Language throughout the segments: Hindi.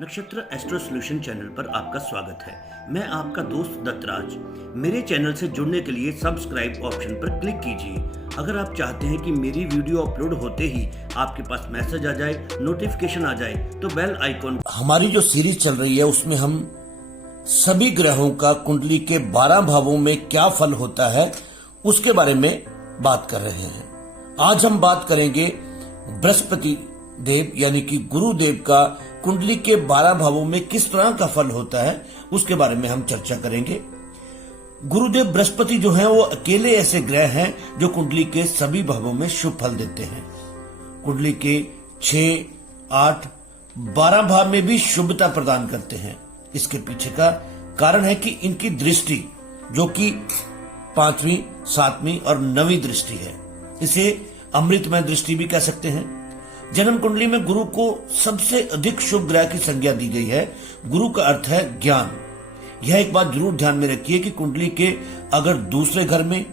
नक्षत्र एस्ट्रो सॉल्यूशन चैनल पर आपका स्वागत है। मैं आपका दोस्त दत्तराज। मेरे चैनल से जुड़ने के लिए सब्सक्राइब ऑप्शन पर क्लिक कीजिए। अगर आप चाहते हैं कि मेरी वीडियो अपलोड होते ही आपके पास मैसेज आ जाए, नोटिफिकेशन आ जाए, तो बेल आइकॉन। हमारी जो सीरीज चल रही है उसमें हम सभी ग्रहों का कुंडली के 12 भावों में क्या फल होता है उसके बारे में बात कर रहे हैं। आज हम बात करेंगे बृहस्पति देव यानी कि गुरुदेव का कुंडली के 12 भावों में किस तरह का फल होता है उसके बारे में हम चर्चा करेंगे। गुरुदेव बृहस्पति जो हैं वो अकेले ऐसे ग्रह हैं जो कुंडली के सभी भावों में शुभ फल देते हैं। कुंडली के 6, 8, 12 भाव में भी शुभता प्रदान करते हैं। इसके पीछे का कारण है कि इनकी दृष्टि जो कि 5वीं, 7वीं और 9वीं दृष्टि है, इसे अमृतमय दृष्टि भी कह सकते हैं। जन्म कुंडली में गुरु को सबसे अधिक शुभ ग्रह की संज्ञा दी गई है। गुरु का अर्थ है ज्ञान। यह एक बात जरूर ध्यान में रखिए कि कुंडली के अगर दूसरे घर में,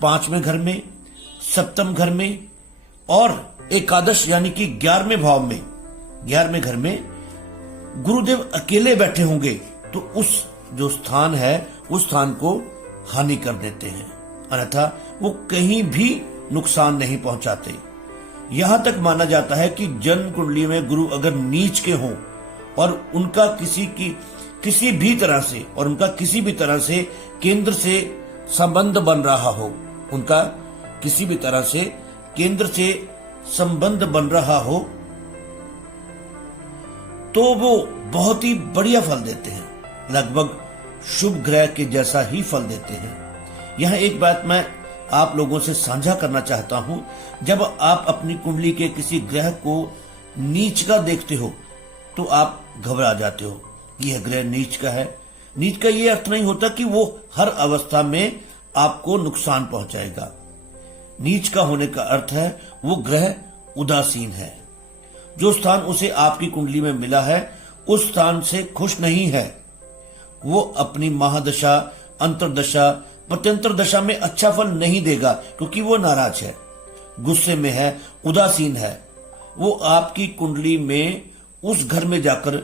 5वें घर में, 7वें घर में और एकादश यानी कि 11वें भाव में, 11वें घर में गुरुदेव अकेले बैठे होंगे तो उस जो स्थान है उस स्थान को हानि कर देते हैं, अन्यथा वो कहीं भी नुकसान नहीं पहुंचाते। यहां तक माना जाता है कि जन्म कुंडली में गुरु अगर नीच के हों और उनका किसी भी तरह से केंद्र से संबंध बन रहा हो, उनका किसी भी तरह से केंद्र से संबंध बन रहा हो तो वो बहुत ही बढ़िया फल देते हैं, लगभग शुभ ग्रह के जैसा ही फल देते हैं। यह एक बात मैं आप लोगों से साझा करना चाहता हूं। जब आप अपनी कुंडली के किसी ग्रह को नीच का देखते हो तो आप घबरा जाते हो, यह ग्रह नीच का है। नीच का यह अर्थ नहीं होता कि वो हर अवस्था में आपको नुकसान पहुंचाएगा। नीच का होने का अर्थ है वो ग्रह उदासीन है। जो स्थान उसे आपकी कुंडली में मिला है उस स्थान से खुश नहीं है। वो अपनी महादशा, अंतरदशा, प्रत्यंतर दशा में अच्छा फल नहीं देगा क्योंकि वो नाराज है, गुस्से में है, उदासीन है। वो आपकी कुंडली में उस घर में जाकर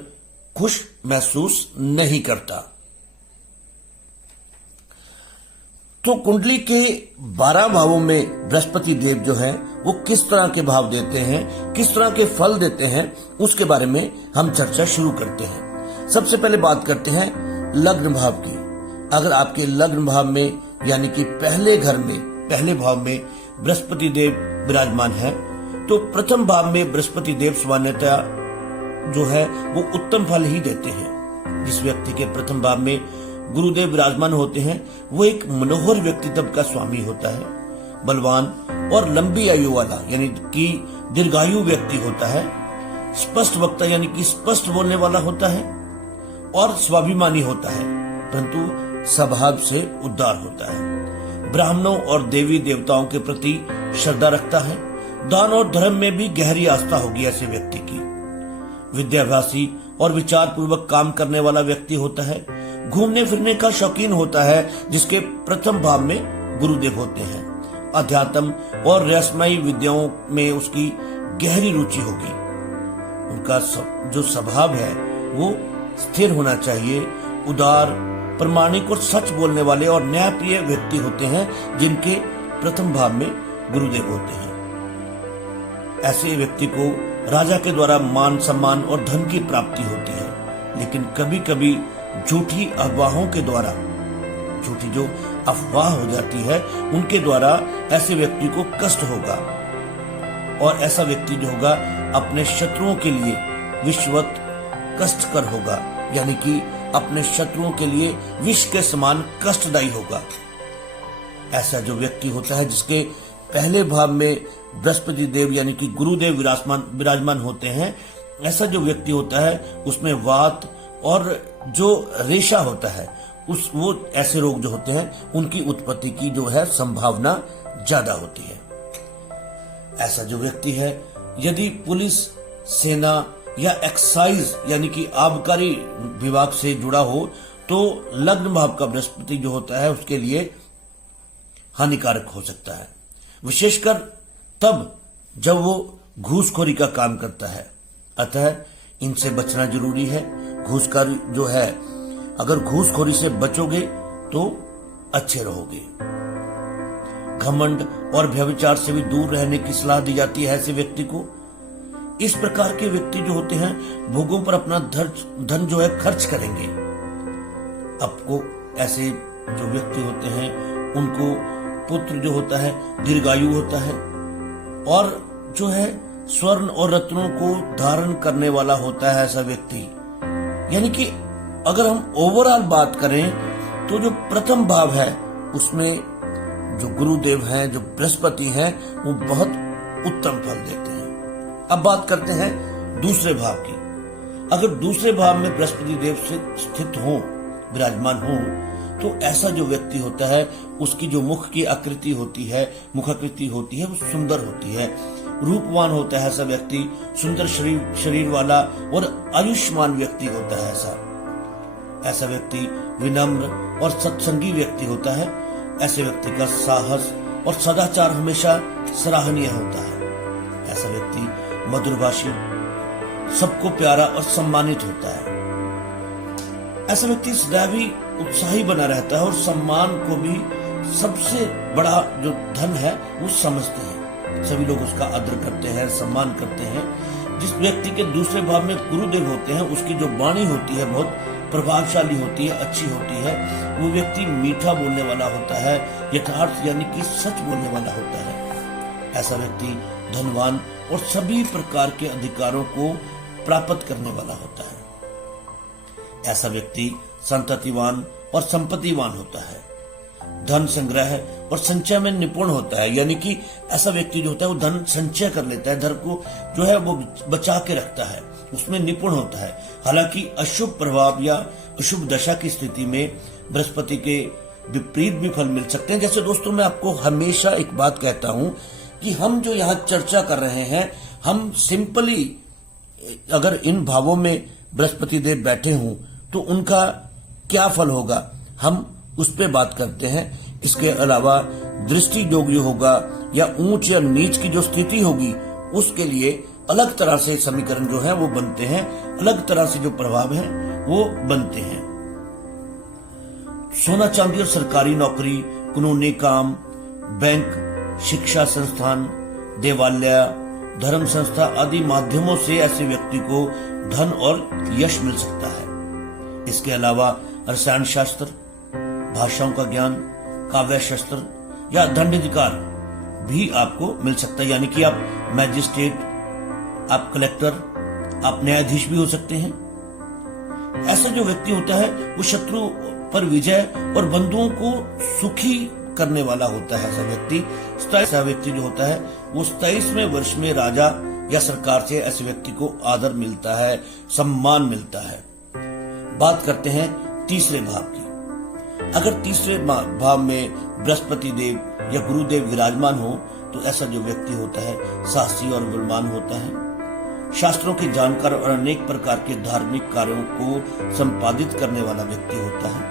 खुश महसूस नहीं करता। तो कुंडली के 12 भावों में बृहस्पति देव जो है वो किस तरह के भाव देते हैं, किस तरह के फल देते हैं, उसके बारे में हम चर्चा शुरू करते हैं। सबसे पहले बात करते हैं लग्न भाव की। अगर आपके लग्न भाव में यानी कि पहले भाव में बृहस्पति देव विराजमान है तो प्रथम भाव में बृहस्पति देव सामान्यतः जो है वो उत्तम फल ही देते हैं। जिस व्यक्ति के प्रथम भाव में गुरुदेव विराजमान होते हैं वो एक मनोहर व्यक्तित्व का स्वामी होता है, बलवान और लंबी आयु वाला यानी कि दीर्घायु व्यक्ति होता है, स्पष्ट वक्ता यानी कि स्पष्ट बोलने वाला होता है और स्वाभिमानी होता है, परंतु स्वभाव से उदार होता है। ब्राह्मणों और देवी देवताओं के प्रति श्रद्धा रखता है। दान और धर्म में भी गहरी आस्था होगी ऐसे व्यक्ति की। विद्याभ्यासी और विचार पूर्वक काम करने वाला व्यक्ति होता है। घूमने फिरने का शौकीन होता है जिसके प्रथम भाव में गुरुदेव होते हैं। अध्यात्म और रहस्यमयी विद्याओं में उसकी गहरी रुचि होगी। उनका जो स्वभाव है वो स्थिर होना चाहिए। उदार, प्रामाणिक और सच बोलने वाले और न्यायप्रिय व्यक्ति होते हैं जिनके प्रथम भाव में गुरुदेव होते हैं। ऐसे व्यक्ति को राजा के द्वारा मान, सम्मान और धन की प्राप्ति होती है, लेकिन कभी कभी झूठी अफवाहों के द्वारा, झूठी जो अफवाह हो जाती है उनके द्वारा ऐसे व्यक्ति को कष्ट होगा और ऐसा व्यक्ति जो होगा अपने शत्रुओं के लिए विषवत कष्टकर होगा, यानी कि अपने शत्रुओं के लिए विष के समान कष्टदायी होगा। ऐसा जो व्यक्ति होता है जिसके पहले भाव में बृहस्पति देव यानी कि गुरुदेव विराजमान होते हैं, ऐसा जो व्यक्ति होता है उसमें वात और जो रेशा होता है वो ऐसे रोग जो होते हैं उनकी उत्पत्ति की जो है संभावना ज्यादा होती है। ऐसा जो व्यक्ति है यदि पुलिस, सेना या एक्साइज यानी कि आबकारी विभाग से जुड़ा हो तो लग्न भाव का बृहस्पति जो होता है उसके लिए हानिकारक हो सकता है, विशेषकर तब जब वो घूसखोरी का काम करता है। अतः इनसे बचना जरूरी है। घूसखोरी जो है, अगर घूसखोरी से बचोगे तो अच्छे रहोगे। घमंड और व्यभिचार से भी दूर रहने की सलाह दी जाती है ऐसे व्यक्ति को। इस प्रकार के व्यक्ति जो होते हैं भोगों पर अपना धन जो है खर्च करेंगे। आपको ऐसे जो व्यक्ति होते हैं उनको पुत्र जो होता है दीर्घायु होता है, और जो है स्वर्ण और रत्नों को धारण करने वाला होता है ऐसा व्यक्ति। यानी कि अगर हम ओवरऑल बात करें तो जो प्रथम भाव है उसमें जो गुरुदेव हैं, जो बृहस्पति हैं, वो बहुत उत्तम फल देते हैं। अब बात करते हैं दूसरे भाव की। अगर दूसरे भाव में बृहस्पति देव से स्थित हो, विराजमान हो, तो ऐसा जो व्यक्ति होता है उसकी जो मुख की आकृति होती है, मुखाकृति होती है, वो सुंदर होती है, रूपवान होता है ऐसा व्यक्ति, सुंदर शरीर वाला और आयुष्मान व्यक्ति होता है ऐसा व्यक्ति विनम्र और सत्संगी व्यक्ति होता है। ऐसे व्यक्ति का साहस और सदाचार हमेशा सराहनीय होता है। ऐसा व्यक्ति मधुरभाषी, सबको प्यारा और सम्मानित होता है। ऐसा व्यक्ति सदैव ही उत्साही बना रहता है और सम्मान को भी सबसे बड़ा जो धन है वो समझते हैं। सभी लोग उसका आदर करते हैं, सम्मान करते हैं। जिस व्यक्ति के दूसरे भाव में गुरुदेव होते हैं उसकी जो वाणी होती है बहुत प्रभावशाली होती है, अच्छी होती है। वो व्यक्ति मीठा बोलने वाला होता है, यथार्थ यानी कि सच बोलने वाला होता है। ऐसा व्यक्ति धनवान और सभी प्रकार के अधिकारों को प्राप्त करने वाला होता है। ऐसा व्यक्ति संततिवान और संपत्तिवान होता है। धन संग्रह और संचय में निपुण होता है। यानी कि ऐसा व्यक्ति जो होता है वो धन संचय कर लेता है, धन को जो है वो बचा के रखता है, उसमें निपुण होता है। हालांकि अशुभ प्रभाव या अशुभ दशा की स्थिति में बृहस्पति के विपरीत भी फल मिल सकते हैं। जैसे दोस्तों मैं आपको हमेशा एक बात कहता हूं कि हम जो यहाँ चर्चा कर रहे हैं, हम सिंपली अगर इन भावों में बृहस्पति देव बैठे हों तो उनका क्या फल होगा हम उस पे बात करते हैं। इसके अलावा दृष्टि योग्य होगा या ऊंच या नीच की जो स्थिति होगी उसके लिए अलग तरह से समीकरण जो है वो बनते हैं, अलग तरह से जो प्रभाव है वो बनते हैं। सोना चांदी और सरकारी नौकरी, कानूनी काम, बैंक, शिक्षा संस्थान, देवालय, धर्म संस्था आदि माध्यमों से ऐसे व्यक्ति को धन और यश मिल सकता है। इसके अलावा रसायन शास्त्र, भाषाओं का ज्ञान, काव्य शास्त्र या दंडाधिकार भी आपको मिल सकता है। यानी कि आप मैजिस्ट्रेट, आप कलेक्टर, आप न्यायाधीश भी हो सकते हैं। ऐसा जो व्यक्ति होता है वो शत्रु पर विजय और बंधुओं को सुखी करने वाला होता है। ऐसा व्यक्ति जो होता है वो 27वें वर्ष में राजा या सरकार से ऐसे व्यक्ति को आदर मिलता है, सम्मान मिलता है। बात करते हैं तीसरे भाव की। अगर तीसरे भाव में बृहस्पति देव या गुरुदेव विराजमान हो तो ऐसा जो व्यक्ति होता है साहसी और बलवान होता है, शास्त्रों के जानकार और अनेक प्रकार के धार्मिक कार्यों को संपादित करने वाला व्यक्ति होता है,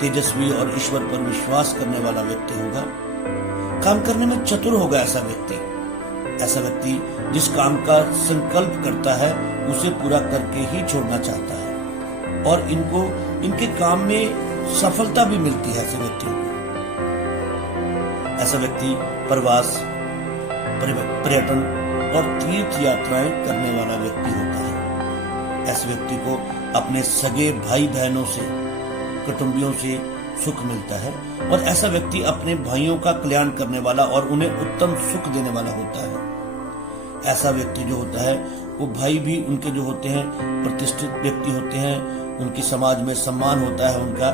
तेजस्वी और ईश्वर पर विश्वास करने वाला व्यक्ति होगा, काम करने में चतुर होगा ऐसा व्यक्ति जिस काम का संकल्प करता है उसे पूरा करके ही छोड़ना चाहता है और इनके काम में सफलता भी मिलती है ऐसे व्यक्तियों को। ऐसा व्यक्ति प्रवास, पर्यटन और तीर्थ यात्राएं करने वाला व्यक्ति होता है। ऐसे व्यक्ति को अपने सगे भाई बहनों से, कुटुंबियों से सुख मिलता है और ऐसा व्यक्ति अपने भाइयों का कल्याण करने वाला और उन्हें उत्तम सुख देने वाला होता है। ऐसा व्यक्ति जो होता है वो भाई भी उनके जो होते हैं प्रतिष्ठित व्यक्ति होते हैं, उनकी समाज में सम्मान होता है उनका।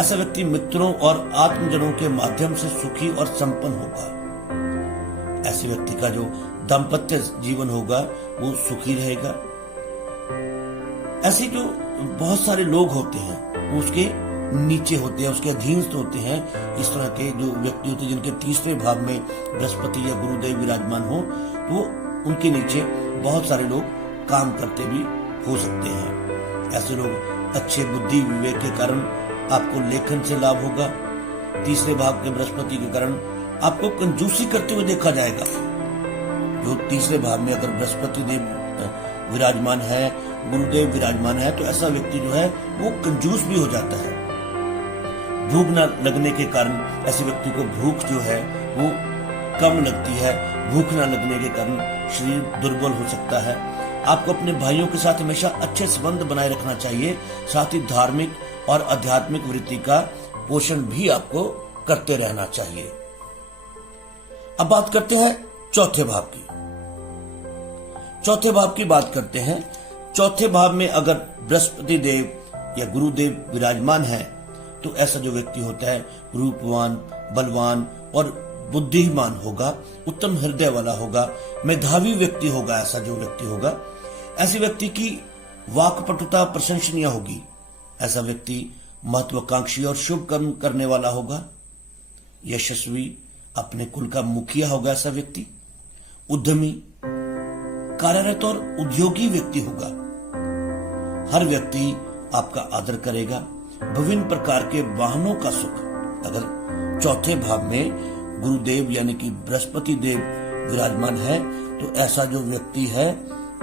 ऐसा व्यक्ति मित्रों और आत्मजनों के माध्यम से सुखी और संपन्न होगा। ऐसे व्यक्ति का जो दाम्पत्य जीवन होगा वो सुखी रहेगा। ऐसे जो बहुत सारे लोग होते हैं वो उसके नीचे होते हैं, उसके अधीनस्थ होते हैं। इस तरह के जो व्यक्ति होते हैं जिनके तीसरे भाव में बृहस्पति या गुरुदेव विराजमान हो तो उनके नीचे बहुत सारे लोग काम करते भी हो सकते हैं। ऐसे लोग अच्छे बुद्धि विवेक के कारण आपको लेखन से लाभ होगा। तीसरे भाव के बृहस्पति के कारण आपको कंजूसी करते हुए देखा जाएगा। जो तीसरे भाव में अगर बृहस्पति देव विराजमान है, गुरुदेव विराजमान है, तो ऐसा व्यक्ति जो है वो कंजूस भी हो जाता है। भूख न लगने के कारण ऐसे व्यक्ति को भूख जो है वो कम लगती है। भूख न लगने के कारण शरीर दुर्बल हो सकता है। आपको अपने भाइयों के साथ हमेशा अच्छे संबंध बनाए रखना चाहिए। साथ ही धार्मिक और आध्यात्मिक वृत्ति का पोषण भी आपको करते रहना चाहिए। अब बात करते हैं चौथे भाव की। चौथे भाव की बात करते हैं। चौथे भाव में अगर बृहस्पति देव या गुरुदेव विराजमान है तो ऐसा जो व्यक्ति होता है रूपवान, बलवान और बुद्धिमान होगा, उत्तम हृदय वाला होगा, मेधावी व्यक्ति होगा। ऐसा जो व्यक्ति होगा, ऐसे व्यक्ति की वाक्पटुता प्रशंसनीय होगी। ऐसा व्यक्ति महत्वाकांक्षी और शुभ कर्म करने वाला होगा। यशस्वी, अपने कुल का मुखिया होगा। ऐसा व्यक्ति उद्यमी, कार्यरत और उद्योगी व्यक्ति होगा। हर व्यक्ति आपका आदर करेगा। विभिन्न प्रकार के वाहनों का सुख, अगर चौथे भाव में गुरुदेव यानी कि बृहस्पति देव विराजमान है तो ऐसा जो व्यक्ति है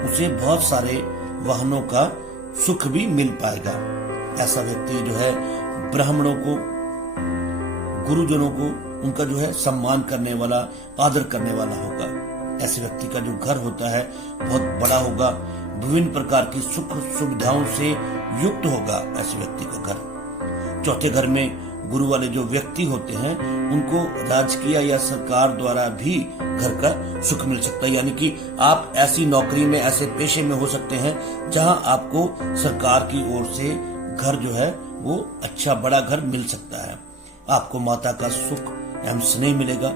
उसे बहुत सारे वाहनों का सुख भी मिल पाएगा। ऐसा व्यक्ति जो है ब्राह्मणों को, गुरुजनों को, उनका जो है सम्मान करने वाला, आदर करने वाला होगा। ऐसे व्यक्ति का जो घर होता है बहुत बड़ा होगा, विभिन्न प्रकार की सुख सुविधाओं से युक्त होगा ऐसे व्यक्ति का घर। चौथे घर में गुरु वाले जो व्यक्ति होते हैं उनको राजकीय या सरकार द्वारा भी घर का सुख मिल सकता है। यानी कि आप ऐसी नौकरी में, ऐसे पेशे में हो सकते हैं जहां आपको सरकार की ओर से घर जो है वो अच्छा बड़ा घर मिल सकता है। आपको माता का सुख एवं स्नेह मिलेगा।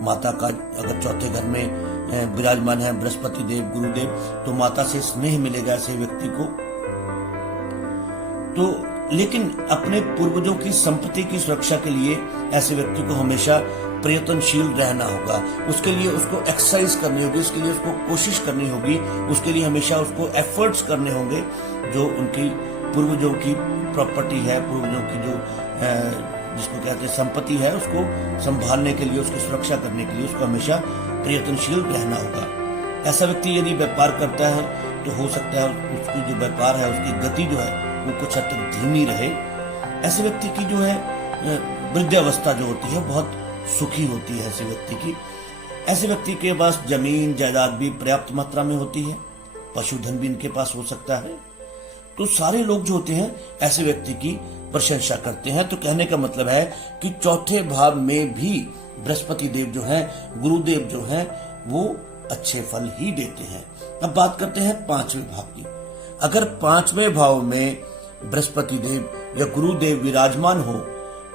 माता का अगर चौथे घर में विराजमान है बृहस्पति देव, गुरुदेव, तो माता से स्नेह मिलेगा ऐसे व्यक्ति को। तो लेकिन अपने पूर्वजों की संपत्ति की सुरक्षा के लिए ऐसे व्यक्ति को हमेशा प्रयत्नशील रहना होगा। उसके लिए उसको एक्सरसाइज करनी होगी, उसके लिए उसको कोशिश करनी होगी, उसके लिए हमेशा उसको एफर्ट्स करने होंगे। जो उनकी पूर्वजों की प्रॉपर्टी है, पूर्वजों की जो जिसको कहते हैं संपत्ति है, उसको संभालने के लिए, उसकी सुरक्षा करने के लिए उसको हमेशा प्रयत्नशील रहना होगा। ऐसा व्यक्ति यदि व्यापार करता है तो हो सकता है उसकी जो व्यापार है उसकी गति जो है वो कुछ हद तक धीमी रहे। ऐसे व्यक्ति की जो है वृद्धावस्था जो होती है बहुत सुखी होती है ऐसे व्यक्ति की। ऐसे व्यक्ति के पास जमीन जायदाद भी पर्याप्त मात्रा में होती है, पशुधन भी इनके पास हो सकता है। तो सारे लोग जो होते हैं ऐसे व्यक्ति की प्रशंसा करते हैं। तो कहने का मतलब है कि चौथे भाव में भी बृहस्पति देव जो है, गुरुदेव जो है, वो अच्छे फल ही देते हैं। अब बात करते हैं पांचवें भाव की। अगर पांचवें भाव में बृहस्पति देव या गुरुदेव विराजमान हो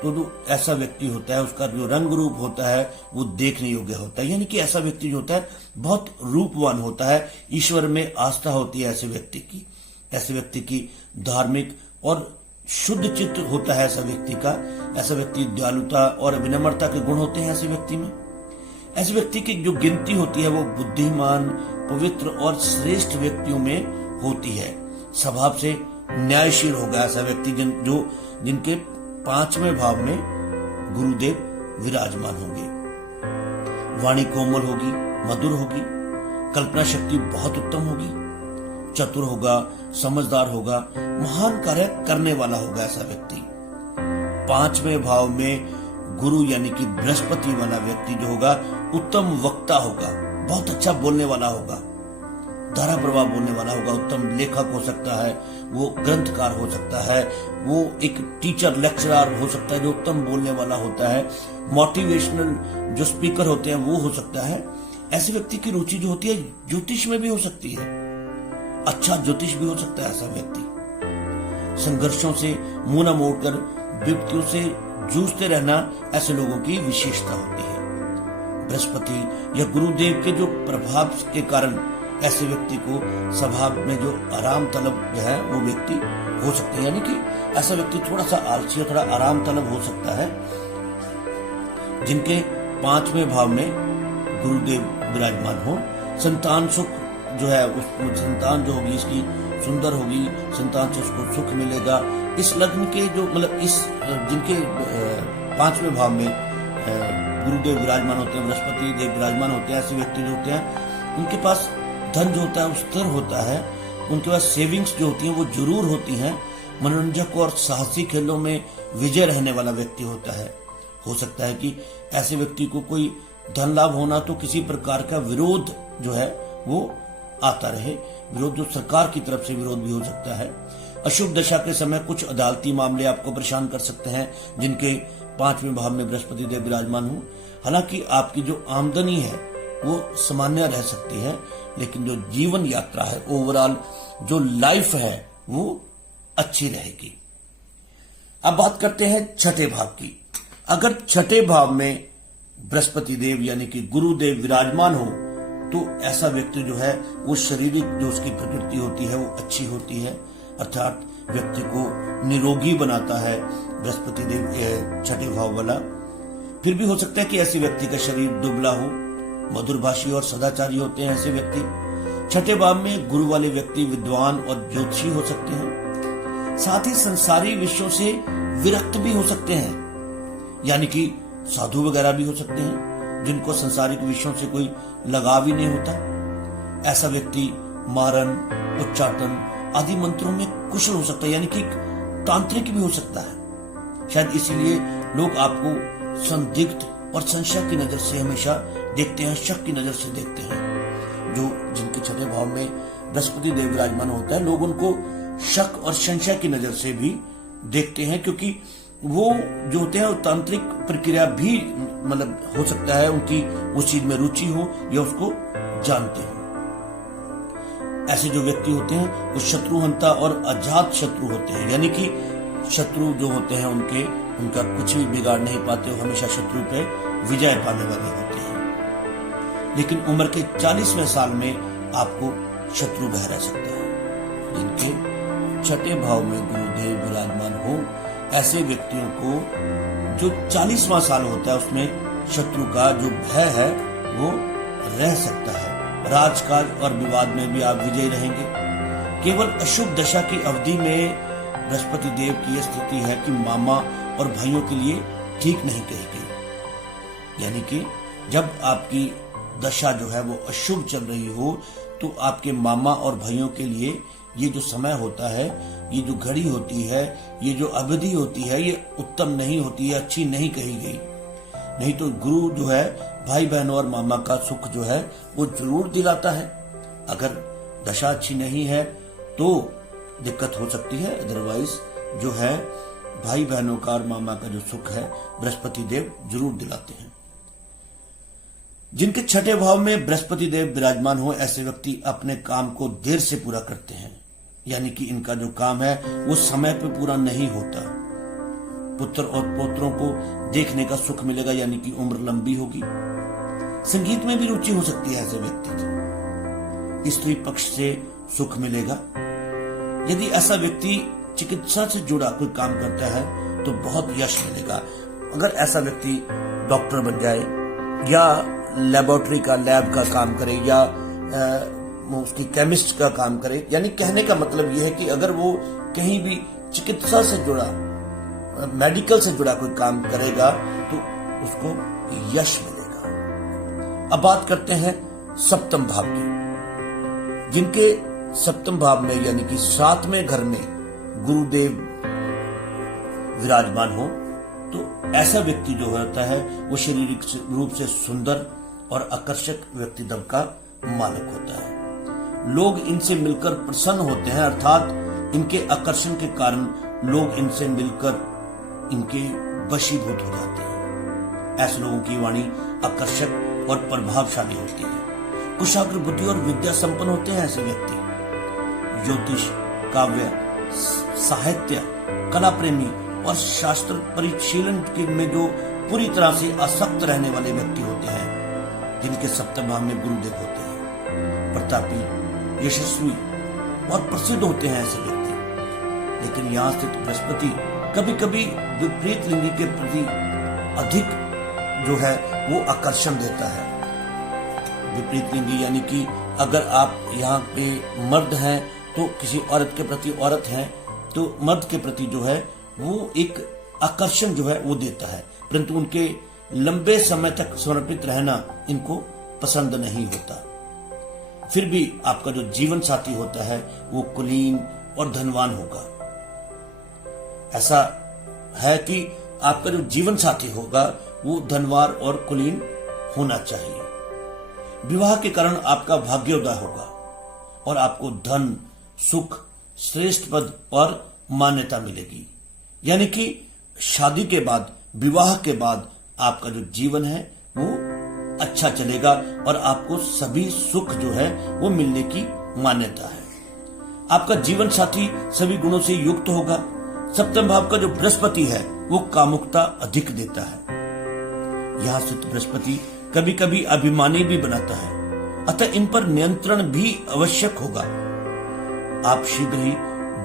तो जो ऐसा व्यक्ति होता है उसका जो रंग रूप होता है वो देखने योग्य होता है। यानी कि ऐसा व्यक्ति जो होता है बहुत रूपवान होता है, ईश्वर में आस्था होती है ऐसे व्यक्ति की। ऐसे व्यक्ति की धार्मिक और शुद्ध चित्त होता है ऐसा व्यक्ति का। ऐसा व्यक्ति दयालुता और विनम्रता के गुण होते हैं ऐसे व्यक्ति में। ऐसे व्यक्ति की जो गिनती होती है वो बुद्धिमान, पवित्र और श्रेष्ठ व्यक्तियों में होती है। स्वभाव से न्यायशील होगा ऐसा व्यक्ति जिनके पांचवें भाव में गुरुदेव विराजमान होंगे। वाणी कोमल होगी, मधुर होगी, कल्पना शक्ति बहुत उत्तम होगी, चतुर होगा, समझदार होगा, महान कार्य करने वाला होगा ऐसा व्यक्ति। पांचवें भाव में गुरु यानी कि बृहस्पति वाला व्यक्ति जो होगा उत्तम वक्ता होगा, बहुत अच्छा बोलने वाला होगा, धारा प्रवाह बोलने वाला होगा, उत्तम लेखक हो सकता है, वो ग्रंथकार हो सकता है, वो एक टीचर लेक्चरर हो सकता है जो उत्तम बोलने वाला होता है, मोटिवेशनल जो स्पीकर होते हैं वो हो सकता है। ऐसे व्यक्ति की रुचि जो होती है ज्योतिष में भी हो सकती है, अच्छा ज्योतिष भी हो सकता है ऐसा व्यक्ति। संघर्षों से मुंह न मोड़कर विपत्तियों से जूझते रहना ऐसे लोगों की विशेषता होती है। बृहस्पति या गुरुदेव के जो प्रभाव के कारण ऐसे व्यक्ति को स्वभाव में जो आराम तलब जो है वो व्यक्ति हो सकता है। यानी कि ऐसा व्यक्ति थोड़ा सा आलसी, थोड़ा आराम तलब हो सकता है। जिनके पांचवें भाव में गुरुदेव विराजमान हो, संतान सुख जो है उस संतान जो होगी इसकी सुंदर होगी, संतान से उसको सुख मिलेगा। इस लग्न के जो मतलब इस जिनके पांचवें भाव में गुरुदेव विराजमान होते हैं, बृहस्पति देव विराजमान होते हैं, ऐसे व्यक्ति जो होते हैं उनके पास धन जो होता है वो स्थिर होता है, उनके पास सेविंग्स जो होती हैं वो जरूर होती हैं, मनोरंजक और साहसी खेलों में विजय रहने वाला व्यक्ति होता है। हो सकता है कि ऐसे व्यक्ति को कोई धन लाभ होना तो किसी प्रकार का विरोध जो है वो आता रहे, विरोध जो सरकार की तरफ से विरोध भी हो सकता है। अशुभ दशा के समय कुछ अदालती मामले आपको परेशान कर सकते हैं जिनके 5वें भाव में बृहस्पति देव विराजमान हो। हालांकि आपकी जो आमदनी है वो सामान्य रह सकती है, लेकिन जो जीवन यात्रा है, ओवरऑल जो लाइफ है वो अच्छी रहेगी। अब बात करते हैं छठे भाव की। अगर छठे भाव में बृहस्पति देव यानी कि गुरुदेव विराजमान हो तो ऐसा व्यक्ति जो है वो शारीरिक जो उसकी प्रकृति होती है वो अच्छी होती है, अर्थात व्यक्ति को निरोगी बनाता है बृहस्पति देव छठे भाव वाला। फिर भी हो सकता है कि ऐसे व्यक्ति का शरीर दुबला हो, मधुरभाषी और सदाचारी होते हैं ऐसे व्यक्ति। छठे भाव में गुरु वाले व्यक्ति विद्वान और ज्योतिषी हो सकते हैं, साथ ही संसारी विषयों से विरक्त भी हो सकते हैं, यानी कि साधु वगैरह भी हो सकते हैं जिनको संसारिक विषयों से कोई लगाव ही नहीं होता। ऐसा व्यक्ति मारन, उच्चाटन आदि मंत्रों में कुशल हो सकता है, यानी कि तांत्रिक भी हो सकता है। शायद इसीलिए लोग आपको संदिग्ध और संशय की नजर से हमेशा देखते हैं, शक की नजर से देखते हैं। जो जिनके छठे भाव में बृहस्पति देव विराजमान होता है, लोग उनको शक और संशय की नजर से भी देखते हैं, क्योंकि वो जो होते हैं वो तांत्रिक प्रक्रिया भी मतलब हो सकता है उनकी उस चीज में रुचि हो या उसको जानते हो। ऐसे जो व्यक्ति होते हैं वो शत्रुहंता और अजात शत्रु होते हैं, यानी कि शत्रु जो होते हैं उनका कुछ भी बिगाड़ नहीं पाते, वो हमेशा शत्रु पे विजय पाने वाले होते हैं। लेकिन उम्र के 40वें साल में आपको शत्रु भय रह सकता है। जिनके छठे भाव में गुरुदेव विराजमान हो, ऐसे व्यक्तियों को जो 40वां साल होता है उसमें शत्रु का जो भय है वो रह सकता है। राजकाज और विवाद में भी आप विजयी रहेंगे। केवल अशुभ दशा की अवधि में बृहस्पति देव की यह स्थिति है कि मामा और भाइयों के लिए ठीक नहीं कही गई, यानी कि जब आपकी दशा जो है वो अशुभ चल रही हो तो आपके मामा और भाइयों के लिए ये जो समय होता है, ये जो घड़ी होती है, ये जो अवधि होती है, ये उत्तम नहीं होती है, अच्छी नहीं कही गई। नहीं तो गुरु जो है भाई बहनों और मामा का सुख जो है वो जरूर दिलाता है। अगर दशा अच्छी नहीं है तो दिक्कत हो सकती है, अदरवाइज जो है भाई बहनों का और मामा का जो सुख है बृहस्पति देव जरूर दिलाते हैं। जिनके छठे भाव में बृहस्पति देव विराजमान हो, ऐसे व्यक्ति अपने काम को देर से पूरा करते हैं, यानी कि इनका जो काम है वो समय पे पूरा नहीं होता। पुत्र और पौत्रों को देखने का सुख मिलेगा, यानी कि उम्र लंबी होगी। संगीत में भी रुचि हो सकती है ऐसे व्यक्ति की। स्त्री पक्ष से सुख मिलेगा। यदि ऐसा व्यक्ति चिकित्सा से जुड़ा कोई काम करता है तो बहुत यश मिलेगा। अगर ऐसा व्यक्ति डॉक्टर बन जाए या लेबोरेटरी का लैब का काम करे या उसकी केमिस्ट का काम करे, यानी कहने का मतलब यह है कि अगर वो कहीं भी चिकित्सा से जुड़ा, मेडिकल से जुड़ा कोई काम करेगा तो उसको यश मिलेगा। अब बात करते हैं सप्तम भाव की। जिनके सप्तम भाव में यानी कि 7वें घर में गुरुदेव विराजमान हो तो ऐसा व्यक्ति जो होता है वो शारीरिक रूप से सुंदर और आकर्षक व्यक्तित्व का मालिक होता है। लोग इनसे मिलकर प्रसन्न होते हैं, अर्थात इनके आकर्षण के कारण लोग इनसे मिलकर इनके वशीभूत हो जाते हैं। ऐसे लोगों की वाणी आकर्षक और प्रभावशाली होती है। कुशाग्र बुद्धि और विद्या संपन्न होते हैं ऐसे व्यक्ति। ज्योतिष, काव्य, साहित्य, कला प्रेमी और शास्त्र परिशीलन में जो पूरी तरह से आसक्त रहने वाले व्यक्ति होते हैं, जिनके सप्तम भाव में गुरुदेव होते हैं, प्रतापी, यशस्वी और प्रसिद्ध होते हैं ऐसे व्यक्ति। लेकिन यहाँ स्थित बृहस्पति कभी कभी विपरीत लिंगी के प्रति अधिक जो है वो आकर्षण देता है। विपरीत लिंगी यानी कि अगर आप यहाँ पे मर्द हैं तो किसी औरत के प्रति औरत हैं तो मर्द के प्रति जो है वो एक आकर्षण जो है वो देता है, परंतु उनके लंबे समय तक समर्पित रहना इनको पसंद नहीं होता। फिर भी आपका जो जीवन साथी होता है वो कुलीन और धनवान होगा। ऐसा है कि आपका जो जीवन साथी होगा वो धनवान और कुलीन होना चाहिए। विवाह के कारण आपका भाग्योदय होगा और आपको धन, सुख, श्रेष्ठ पद और मान्यता मिलेगी। यानी कि शादी के बाद, विवाह के बाद आपका जो जीवन है वो अच्छा चलेगा और आपको सभी सुख जो है वो मिलने की मान्यता है। आपका जीवन साथी सभी गुणों से युक्त होगा। सप्तम भाव का जो बृहस्पति है वो कामुकता अधिक देता है। यहां स्थित बृहस्पति कभी कभी अभिमानी भी बनाता है, अतः इन पर नियंत्रण भी आवश्यक होगा। आप शीघ्र ही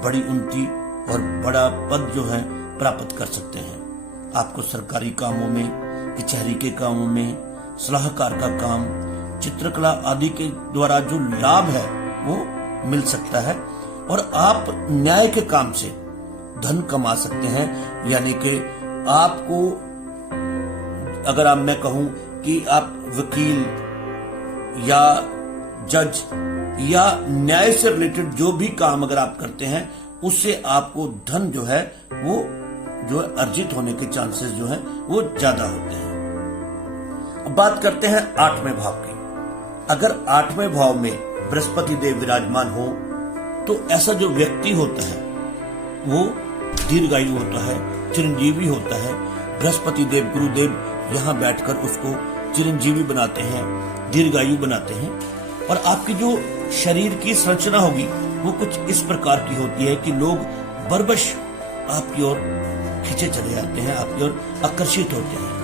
बड़ी उन्नति और बड़ा पद जो है प्राप्त कर सकते हैं। आपको सरकारी कामों में, कचहरी के कामों में, सलाहकार का काम, चित्रकला आदि के द्वारा जो लाभ है वो मिल सकता है और आप न्याय के काम से धन कमा सकते हैं। यानी कि आपको, अगर मैं कहूं कि आप वकील या जज या न्याय से रिलेटेड जो भी काम अगर आप करते हैं उससे आपको धन जो है वो जो अर्जित होने के चांसेस जो है वो ज्यादा होते हैं। अब बात करते हैं 8वें भाव की। अगर 8वें भाव में बृहस्पति देव विराजमान हो तो ऐसा जो व्यक्ति होता है वो दीर्घायु होता है, चिरंजीवी होता है। बृहस्पति देव, गुरुदेव यहां बैठकर उसको चिरंजीवी बनाते हैं, दीर्घायु बनाते हैं। और आपकी जो शरीर की संरचना होगी वो कुछ इस प्रकार की होती है कि लोग बरबश आपकी ओर खींचे चले जाते हैं, आपकी ओर आकर्षित होते हैं।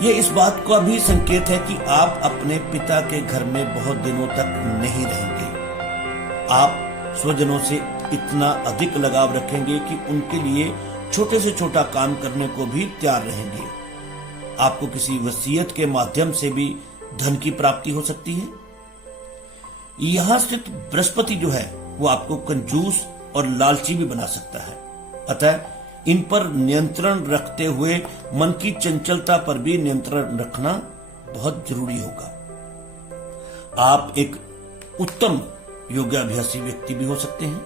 ये इस बात का भी संकेत है कि आप अपने पिता के घर में बहुत दिनों तक नहीं रहेंगे। आप स्वजनों से इतना अधिक लगाव रखेंगे कि उनके लिए छोटे से छोटा काम करने को भी तैयार रहेंगे। आपको किसी वसीयत के माध्यम से भी धन की प्राप्ति हो सकती है। यहां स्थित बृहस्पति जो है वो आपको कंजूस और लालची भी बना सकता है। अतः इन पर नियंत्रण रखते हुए मन की चंचलता पर भी नियंत्रण रखना बहुत जरूरी होगा। आप एक उत्तम योगाभ्यासी व्यक्ति भी हो सकते हैं।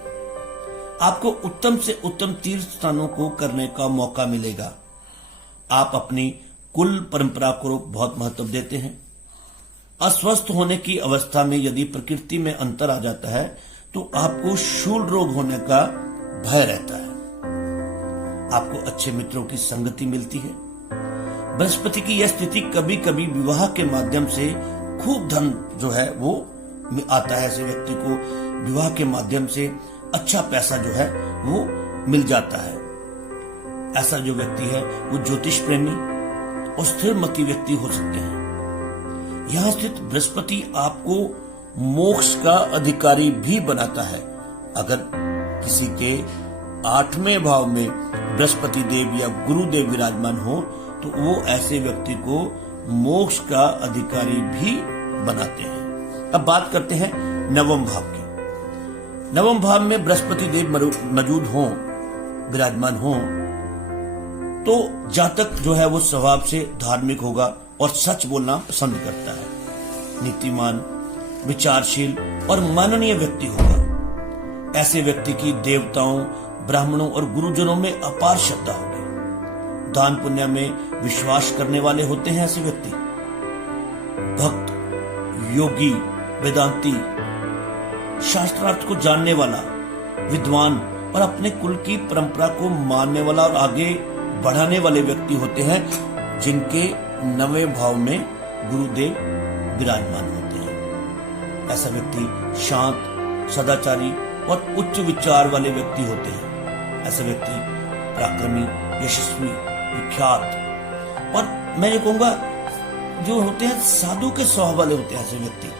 आपको उत्तम से उत्तम तीर्थ स्थानों को करने का मौका मिलेगा। आप अपनी कुल परंपरा को बहुत महत्व देते हैं। अस्वस्थ होने की अवस्था में यदि प्रकृति में अंतर आ जाता है तो आपको शूल रोग होने का भय रहता है। आपको अच्छे मित्रों की संगति मिलती है। बृहस्पति की यह स्थिति कभी कभी विवाह के माध्यम से खूब धन जो है वो आता है। ऐसे व्यक्ति को विवाह के माध्यम से अच्छा पैसा जो है वो मिल जाता है। ऐसा जो व्यक्ति है वो ज्योतिष प्रेमी और स्थिर मति व्यक्ति हो सकते हैं। यहां स्थित बृहस्पति आपको मोक्ष का अधिकारी भी बनाता है। अगर किसी के 8वें भाव में बृहस्पति देव या गुरुदेव विराजमान हो तो वो ऐसे व्यक्ति को मोक्ष का अधिकारी भी बनाते हैं। अब बात करते हैं 9वें भाव की। 9वें भाव में बृहस्पति देव मौजूद हो, विराजमान हो तो जातक जो है वो स्वभाव से धार्मिक होगा और सच बोलना पसंद करता है। नीतिमान, विचारशील और माननीय व्यक्ति होगा। ऐसे व्यक्ति की देवताओं, ब्राह्मणों और गुरुजनों में अपार श्रद्धा होगी। दान पुण्य में विश्वास करने वाले होते हैं ऐसे व्यक्ति। भक्त, योगी, वेदांती, शास्त्रार्थ को जानने वाला, विद्वान और अपने कुल की परंपरा को मानने वाला और आगे बढ़ाने वाले व्यक्ति होते हैं जिनके 9वें भाव में गुरुदेव विराजमान होते हैं। ऐसा व्यक्ति शांत, सदाचारी और उच्च विचार वाले व्यक्ति होते हैं। ऐसे व्यक्ति पराक्रमी, यशस्वी, विख्यात और मैं ये कहूंगा जो होते हैं साधु के स्वभाव वाले होते हैं।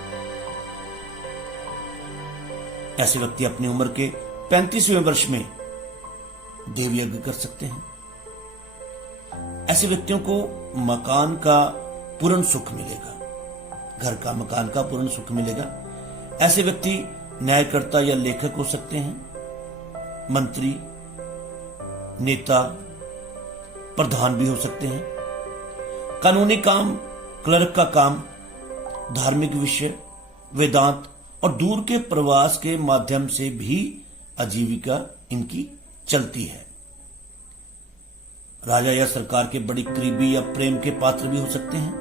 ऐसे व्यक्ति अपनी उम्र के 35वें वर्ष में देव यज्ञ कर सकते हैं। ऐसे व्यक्तियों को मकान का पूर्ण सुख मिलेगा, घर का, मकान का पूर्ण सुख मिलेगा। ऐसे व्यक्ति न्यायकर्ता या लेखक हो सकते हैं, मंत्री, नेता, प्रधान भी हो सकते हैं। कानूनी काम, क्लर्क का काम, धार्मिक विषय, वेदांत और दूर के प्रवास के माध्यम से भी आजीविका इनकी चलती है। राजा या सरकार के बड़ी करीबी या प्रेम के पात्र भी हो सकते हैं,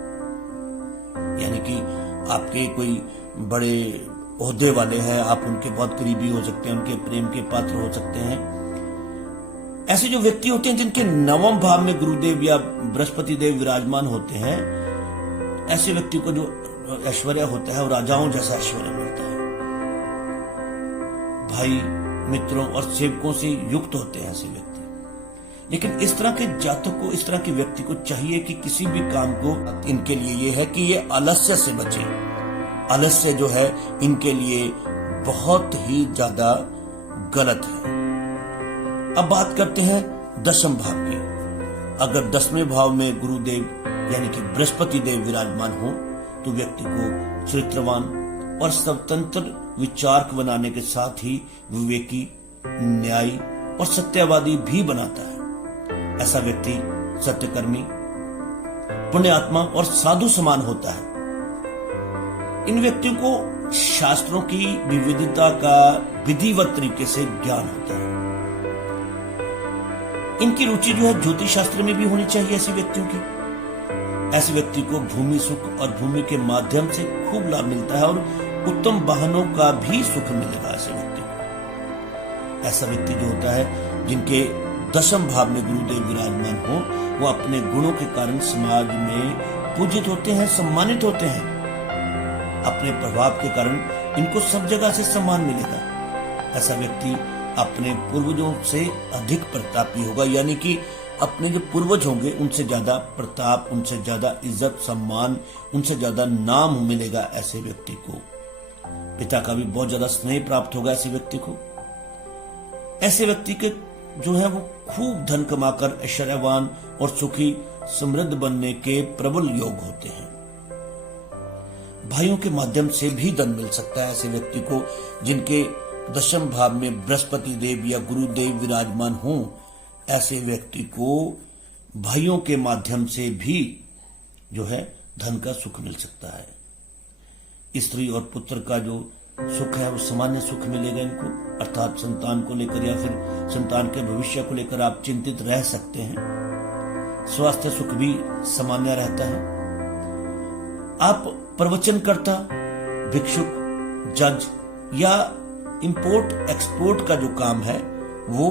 यानी कि आपके कोई बड़े ओहदे वाले हैं, आप उनके बहुत करीबी हो सकते हैं, उनके प्रेम के पात्र हो सकते हैं। ऐसे जो व्यक्ति होते हैं जिनके नवम भाव में गुरुदेव या बृहस्पति देव विराजमान होते हैं, ऐसे व्यक्ति को जो ऐश्वर्य होता है वो राजाओं जैसा ऐश्वर्य मिलता है। भाई, मित्रों और सेवकों से युक्त होते हैं ऐसे व्यक्ति। लेकिन इस तरह के जातक को, इस तरह के व्यक्ति को चाहिए कि किसी भी काम को इनके लिए ये है कि ये आलस्य से बचे। आलस्य जो है इनके लिए बहुत ही ज्यादा गलत है। अब बात करते हैं दशम भाव की। अगर 10वें भाव में गुरुदेव यानी कि बृहस्पति देव विराजमान हो तो व्यक्ति को चरित्रवान और स्वतंत्र विचारक बनाने के साथ ही विवेकी, न्यायी और सत्यवादी भी बनाता है। ऐसा व्यक्ति सत्यकर्मी, पुण्यात्मा और साधु समान होता है। इन व्यक्तियों को शास्त्रों की विविधता का विधिवत तरीके से ज्ञान होता है। इनकी रुचि जो है ज्योतिष शास्त्र में भी होनी चाहिए ऐसे व्यक्तियों की। ऐसे व्यक्ति को भूमि सुख और भूमि के माध्यम से खूब लाभ मिलता है और उत्तम वाहनों का भी सुख मिलेगा ऐसे व्यक्ति को। ऐसा व्यक्ति जो होता है जिनके दशम भाव में गुरुदेव विराजमान हो, वो अपने गुणों के कारण समाज में पूजित होते हैं, सम्मानित होते हैं। अपने प्रभाव के कारण इनको सब जगह से सम्मान मिलेगा। ऐसा व्यक्ति अपने पूर्वजों से अधिक प्रतापी होगा, यानी कि अपने जो पूर्वज होंगे उनसे ज्यादा प्रताप, उनसे ज्यादा इज्जत, सम्मान, उनसे ज्यादा नाम मिलेगा ऐसे व्यक्ति को। पिता का भी बहुत ज्यादा स्नेह प्राप्त होगा ऐसे व्यक्ति को। ऐसे व्यक्ति के जो है वो खूब धन कमाकर ऐश्वर्यवान और सुखी समृद्ध बनने के प्रबल योग होते हैं। भाइयों के माध्यम से भी धन मिल सकता है ऐसे व्यक्ति को जिनके दशम भाव में बृहस्पति देव या गुरुदेव विराजमान हो। ऐसे व्यक्ति को भाइयों के माध्यम से भी जो है धन का सुख मिल सकता है। स्त्री और पुत्र का जो सुख है वो सामान्य सुख मिलेगा इनको, अर्थात संतान को लेकर या फिर संतान के भविष्य को लेकर आप चिंतित रह सकते हैं। स्वास्थ्य सुख भी सामान्य रहता है। आप प्रवचनकर्ता, भिक्षुक, जज या इंपोर्ट एक्सपोर्ट का जो काम है वो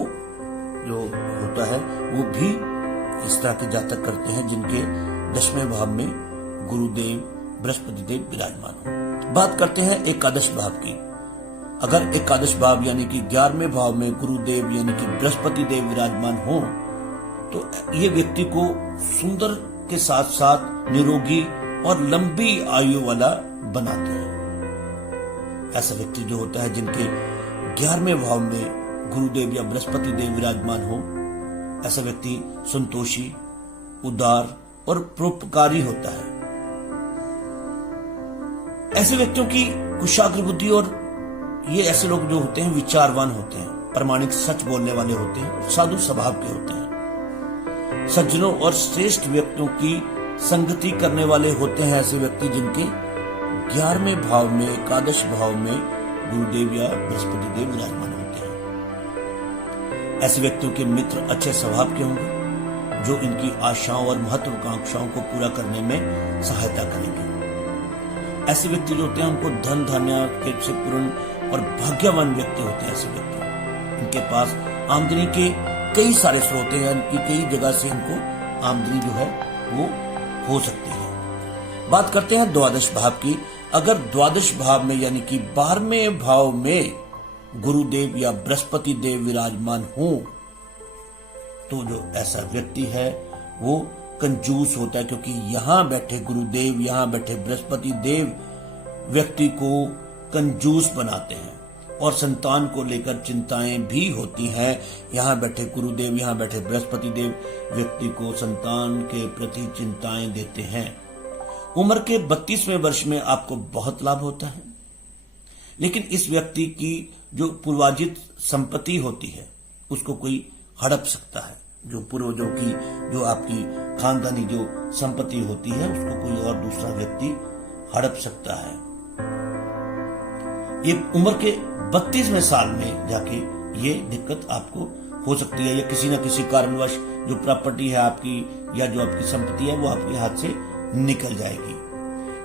जो होता है वो भी इस तरह के जातक करते हैं जिनके 10वें भाव में गुरुदेव बृहस्पति देव विराजमान हो। बात करते हैं एकादश भाव की। अगर एकादश भाव यानी कि 11वें भाव में गुरुदेव यानी कि बृहस्पति देव विराजमान हो तो ये व्यक्ति को सुंदर के साथ साथ निरोगी और लंबी आयु वाला बनाते हैं। ऐसा व्यक्ति जो होता है जिनके 11वें भाव में गुरुदेव या बृहस्पति देव विराजमान हो, ऐसा व्यक्ति संतोषी, उदार और परोपकारी होता है। ऐसे व्यक्तियों की कुशाग्र बुद्धि और ये ऐसे लोग जो होते हैं विचारवान होते हैं, प्रामाणिक सच बोलने वाले होते हैं, साधु स्वभाव के होते हैं। सज्जनों और श्रेष्ठ व्यक्तियों की संगति करने वाले होते हैं ऐसे व्यक्ति जिनके 11वें भाव में, एकादश भाव में गुरुदेव या बृहस्पति देव विराजमान होते हैं। ऐसे व्यक्तियों के मित्र अच्छे स्वभाव के होंगे जो इनकी आशाओं और महत्वाकांक्षाओं को पूरा करने में सहायता करेंगे। ऐसे व्यक्ति जो होते हैं उनको धन धान्य से पूर्ण और भाग्यवान व्यक्ति होते हैं। ऐसे व्यक्ति इनके पास आमदनी के कई सारे स्रोत हैं, यानी कई जगह से इनको आमदनी जो है वो हो सकती है। बात करते हैं द्वादश भाव की। अगर द्वादश भाव में यानी कि 12वें भाव में गुरुदेव या बृहस्पति देव विराजमान हो तो जो ऐसा व्यक्ति है वो कंजूस होता है, क्योंकि यहां बैठे गुरुदेव, यहां बैठे बृहस्पति देव व्यक्ति को कंजूस बनाते हैं और संतान को लेकर चिंताएं भी होती हैं। यहां बैठे गुरुदेव, यहां बैठे बृहस्पति देव व्यक्ति को संतान के प्रति चिंताएं देते हैं। उम्र के 32वें वर्ष में आपको बहुत लाभ होता है, लेकिन इस व्यक्ति की जो पूर्वाजित संपत्ति होती है उसको कोई हड़प सकता है। जो पूर्वजों की जो आपकी खानदानी जो संपत्ति होती है उसको कोई और दूसरा व्यक्ति हड़प सकता है। ये उम्र के 32वें साल में जाके ये दिक्कत आपको हो सकती है, या किसी न किसी कारणवश जो प्रॉपर्टी है आपकी या जो आपकी संपत्ति है वो आपके हाथ से निकल जाएगी।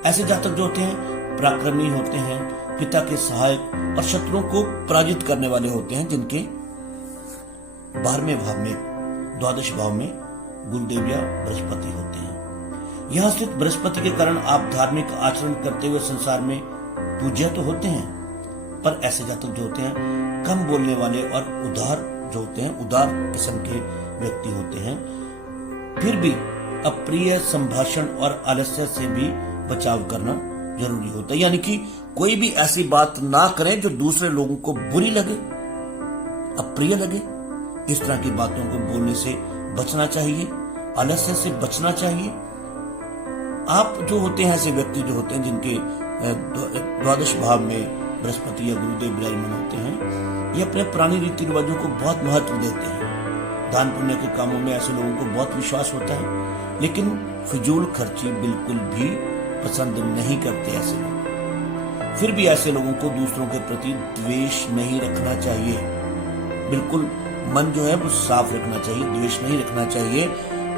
ऐसे जातक जो होते हैं पराक्रमी होते हैं, पिता के सहायक और शत्रुओं को पराजित करने वाले होते हैं, जिनके 12वें भाव में, द्वादश भाव में गुरुदेव या बृहस्पति होते हैं। यहां स्थित बृहस्पति के कारण आप धार्मिक आचरण करते हुए संसार में पूज्य तो होते हैं, पर ऐसे जातक जो होते हैं कम बोलने वाले और उदार जो होते हैं, उदार किस्म के व्यक्ति होते हैं। फिर भी अप्रिय संभाषण और आलस्य से भी बचाव करना जरूरी होता है, यानी कि कोई भी ऐसी बात ना करें जो दूसरे लोगों को बुरी लगे, अप्रिय लगे। इस तरह की बातों को बोलने से बचना चाहिए, आलस्य से बचना चाहिए। आप जो होते हैं ऐसे व्यक्ति जो होते हैं जिनके द्वादश भाव में बृहस्पति या गुरुदेव विराजमान होते हैं, ये अपने पुरानी रीति रिवाजों को बहुत महत्व देते हैं। दान पुण्य के कामों में ऐसे लोगों को बहुत विश्वास होता है, लेकिन फिजूल खर्ची बिल्कुल भी पसंद नहीं करते ऐसे लोग। फिर भी ऐसे लोगों को दूसरों के प्रति द्वेष नहीं रखना चाहिए, बिल्कुल मन जो है वो साफ रखना चाहिए, द्वेष नहीं रखना चाहिए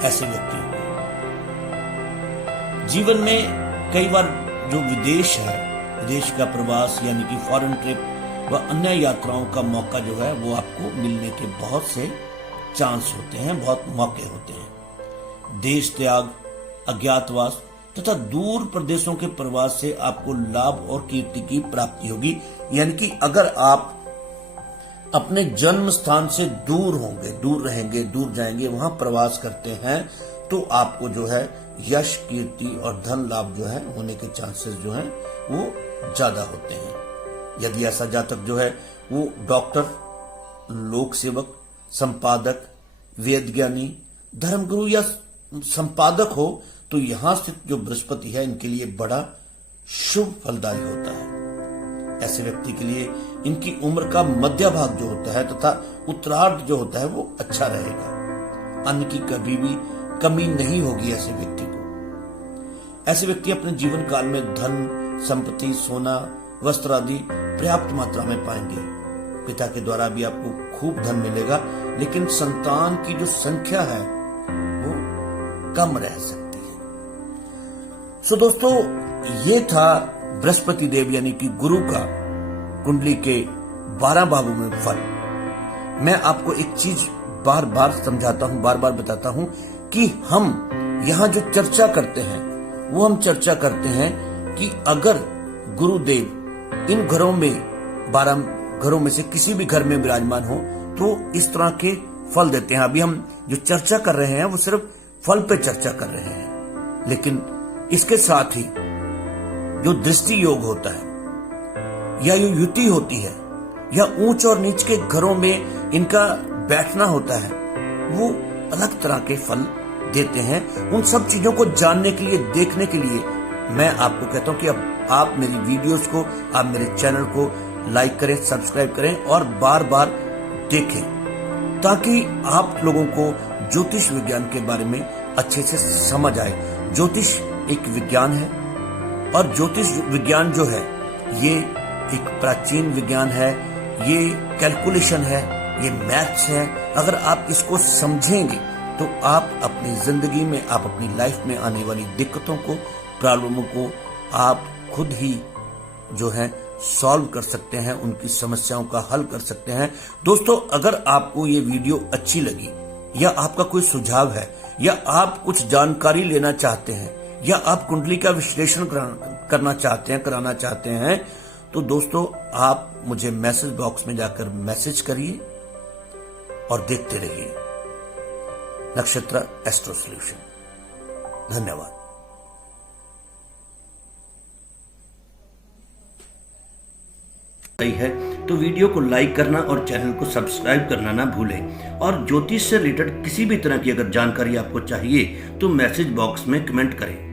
ऐसे व्यक्तियों को। जीवन में कई बार जो विदेश है, विदेश का प्रवास यानी कि फॉरेन ट्रिप व अन्य यात्राओं का मौका जो है वो आपको मिलने के बहुत से चांस होते हैं, बहुत मौके होते हैं। देश त्याग, अज्ञातवास तथा दूर प्रदेशों के प्रवास से आपको लाभ और कीर्ति की प्राप्ति होगी, यानी कि अगर आप अपने जन्म स्थान से दूर होंगे, दूर रहेंगे, दूर जाएंगे, वहां प्रवास करते हैं, तो आपको जो है यश, कीर्ति और धन लाभ जो है होने के चांसेस जो है वो ज्यादा होते हैं। यदि ऐसा जातक जो है वो डॉक्टर, लोक सेवक, संपादक, वेद ज्ञानी, धर्मगुरु या संपादक हो, तो यहां स्थित जो बृहस्पति है इनके लिए बड़ा शुभ फलदायी होता है। ऐसे व्यक्ति के लिए इनकी उम्र का मध्य भाग जो होता है तथा उत्तरार्ध जो होता है वो अच्छा रहेगा। अन्न की कभी भी कमी नहीं होगी ऐसे व्यक्ति को। ऐसे व्यक्ति अपने जीवन काल में धन, संपत्ति, सोना, वस्त्र आदि पर्याप्त मात्रा में पाएंगे। पिता के द्वारा भी आपको खूब धन मिलेगा, लेकिन संतान की जो संख्या है वो कम रह सकती है। सो दोस्तों, ये था बृहस्पति देव यानी कि गुरु का कुंडली के 12 भावों में फल। मैं आपको एक चीज बार बार समझाता हूं, बार बार बताता हूं कि हम यहां जो चर्चा करते हैं वो हम चर्चा करते हैं कि अगर गुरुदेव इन घरों में 12 घरों में से किसी भी घर में विराजमान हो तो इस तरह के फल देते हैं। अभी हम जो चर्चा कर रहे हैं वो सिर्फ फल पे चर्चा कर रहे हैं, लेकिन इसके साथ ही जो दृष्टि योग होता है या जो युति होती है या ऊंच और नीच के घरों में इनका बैठना होता है, वो अलग तरह के फल देते हैं। उन सब चीजों को जानने के लिए, देखने के लिए मैं आपको कहता हूं कि अब आप मेरी वीडियोस को, आप मेरे चैनल को लाइक करें, सब्सक्राइब करें और बार बार देखें, ताकि आप लोगों को ज्योतिष विज्ञान के बारे में अच्छे से समझ आए। ज्योतिष एक विज्ञान है और ज्योतिष विज्ञान जो है ये एक प्राचीन विज्ञान है, ये कैलकुलेशन है, ये मैथ्स है। अगर आप इसको समझेंगे तो आप अपनी जिंदगी में, आप अपनी लाइफ में आने वाली दिक्कतों को, प्रॉब्लमों को आप खुद ही जो है सॉल्व कर सकते हैं, उनकी समस्याओं का हल कर सकते हैं। दोस्तों, अगर आपको ये वीडियो अच्छी लगी या आपका कोई सुझाव है या आप कुछ जानकारी लेना चाहते हैं या आप कुंडली का विश्लेषण करना चाहते हैं, कराना चाहते हैं, तो दोस्तों आप मुझे मैसेज बॉक्स में जाकर मैसेज करिए और देखते रहिए नक्षत्र एस्ट्रो सॉल्यूशन। धन्यवाद। है तो वीडियो को लाइक करना और चैनल को सब्सक्राइब करना ना भूलें। और ज्योतिष से रिलेटेड किसी भी तरह की अगर जानकारी आपको चाहिए तो मैसेज बॉक्स में कमेंट करें।